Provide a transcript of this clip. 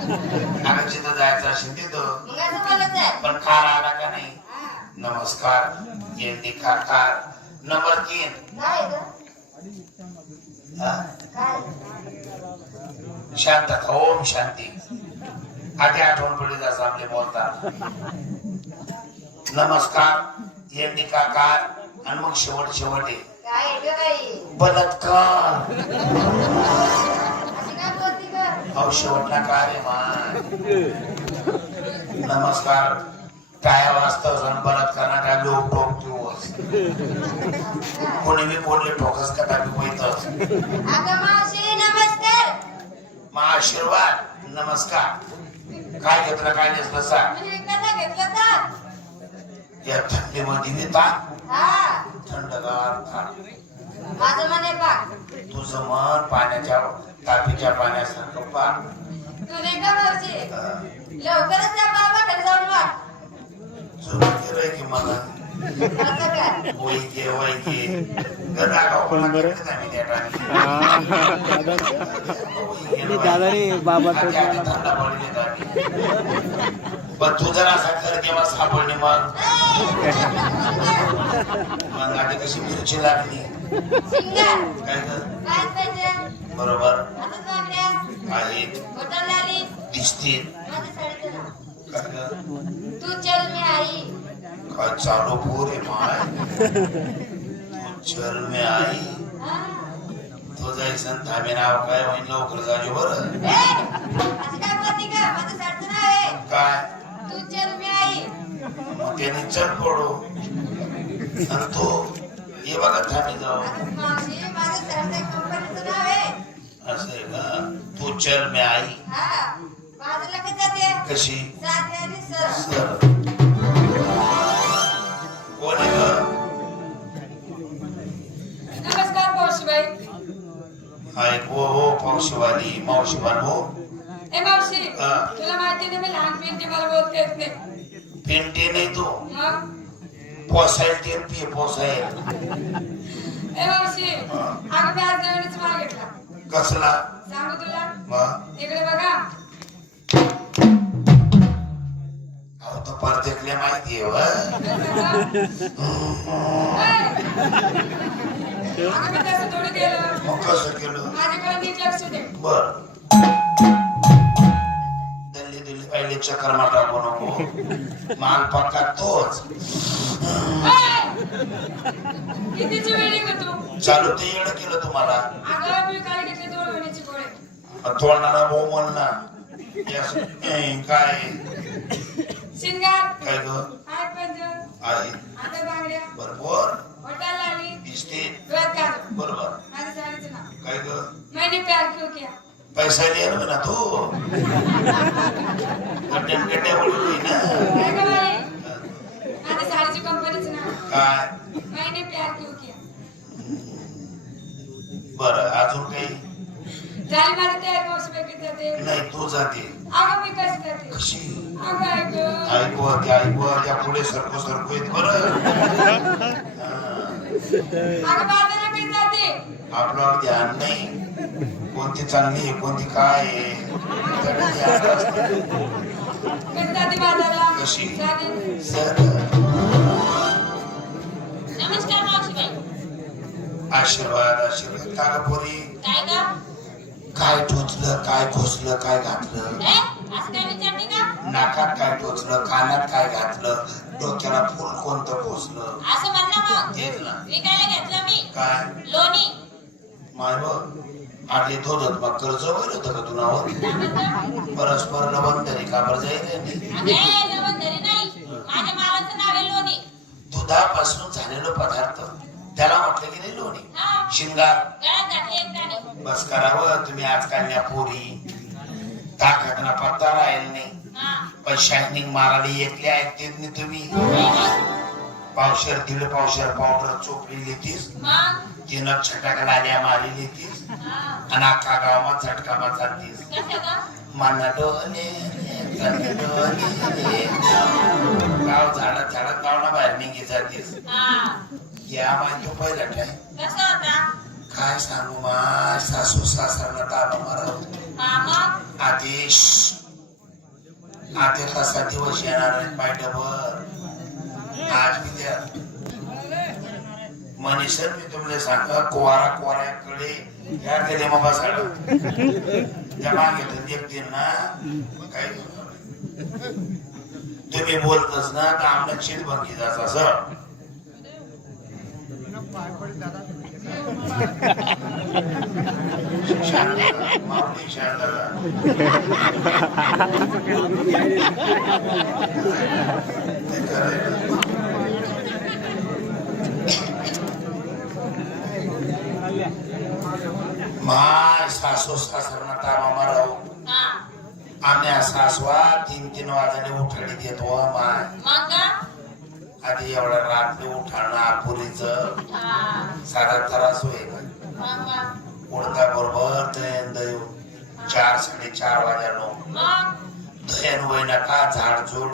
अगं जिथं जायचं असेल तिथं. बोलत पण कार आला का नाही. नमस्कार. येंडी कार नंबर तीन. हा? शांतता ओम शांती. आधी आठवण पडली जास्त आपले बोलतात नमस्कार. येंडी कार आणि मग शेवट शेवट बलात्कार. शेवटला काय रे मान नमस्कार. काय वाजता सण बलात्कार काय लोक टोक दिवस कोणी मी बोलले ठोकस का टाकी मा आशीर्वाद. नमस्कार. काय घेतलं काय नेसलं सांग. मी तर? या थंडीमध्ये विता हा. थंडगार थाट. माझं मन आहे पा तुझं मन पाण्याच्या तापीच्या पाण्यासारखं पान लवकरच त्या बाबाकडे जाऊन वाट. की मला? आम्ही त्या बाबा थंडा आम्ही. पण तू जर असा कर तेव्हा सापडणे मग. कशी मिरची लागली? काय बरोबर. आहेत दिसतील. काय चल पोर माय? तू चल मी आई. तो जायचं थांबे नाव काय होईल लवकर जाજો बरं? काय मग त्याने चल पडू. आणि तो ये बघा थांबे जाऊ. असं आहे का? तू चल मी आई. हा कशी? सर. कोण आहे ग? नमस्कार मावशीबाई. हाय हो हो मावशीवाल हो. ए मावशी हा. तुला माहिती नाही मी लहान पिंटी मला बोलता येत नाही. पेंटे नाही तू. मग? पोसाईल ते पी पोसाईल ए मावशी अगं मी आज नवीनच माल घेतला कसला सांगू तुला मग इकडे बघा अहो तो प्रत्येकले माहिती आहे व. अगं मी तसं थोडी केलं मग कसं केलं माझ्याकडे नीट लक्ष दे बर दिल्ली दिल्ली पहिले चक्कर मा टाकू नको माल पक्का तोच! कितीची वेळी तू? चालू ते येणं केलं तुम्हाला. अगं मी काय घेतली दोन महिन्याची गोळे ना यस. ए, काय? शिंगार काय ग? हात पंजर. आहे आता बांगड्या. बरोबर होटल लाली दिसते डोळ्यात काजळ बरोबर. माझ्या साडीचं नाव. काय ग? मैंने प्यार क्यों किया? पैसा दे ना तू. गड्ड्या गड्ड्या बोलली ना. काय बर अजून काही? नाही तू जाते. कशी ऐक. त्या ऐकू त्या पुढे सरको सरको येत. बरं. आपल्यावर ध्यान नाही. कोणती चांगली आहे कोणती काय? आहे कशी? आशीर्वाद आशीर्वाद. का पोरी? काय टोचलं काय खोचलं काय घातलं? नाकात काय टोचलं कानात काय घातलं? डोक्याला फुल कोणतं पोचलं असं म्हण ना मग. तेच ना विकायला घेतलं मी. काय? लोणी बघ आधी धोदत मग कर्ज वगैरे होतं का तुनावर परस्पर लवण तरी का बरं जाईल दुधापासून झालेलं पदार्थ. त्याला म्हटलं की नाही लोणी? हा. शिंगार. बस करावं तुम्ही आजकाल या पोरी. ताकदना पत्ता राहील नाही. पण शायनिंग मारायला एकले ऐकतेत नाही तुम्ही. पावशर दीड पावशर पावडर चोपलेली तीस मग? तिनं छटाक लाल्या मारलेली तीस हा. आणि अख्खा गावात झटका ग? माना डोले. गाव झाडात झाडात गावना बाहेर निघी जातीस या माहिती पहिला होता? काय सांगू मा सासू सासऱ्याला ताबा मारव. आदेश. कसा दिवस येणार आहे पायटवर आज मी त्या मनीषर मी तुम्हाला सांगा कुवारा कुवाऱ्याकडे या केले बाबा साडा त्या मागे तर देखतील ना काही तुम्ही बोलतच ना तर आमच्या चित भंगी जात असं. माय सासू सासरना तामा माराव हा आम्ही सासवा तीन तीन वाजले उठाडी देतो माय? आधी एवढ्या रात्री उठाणं आपुरीच साधा त्रास होईल. का मग का? उडता बरोबर दयन दय. चार साडेचार वाजानो दयन होईना का झाड झुड?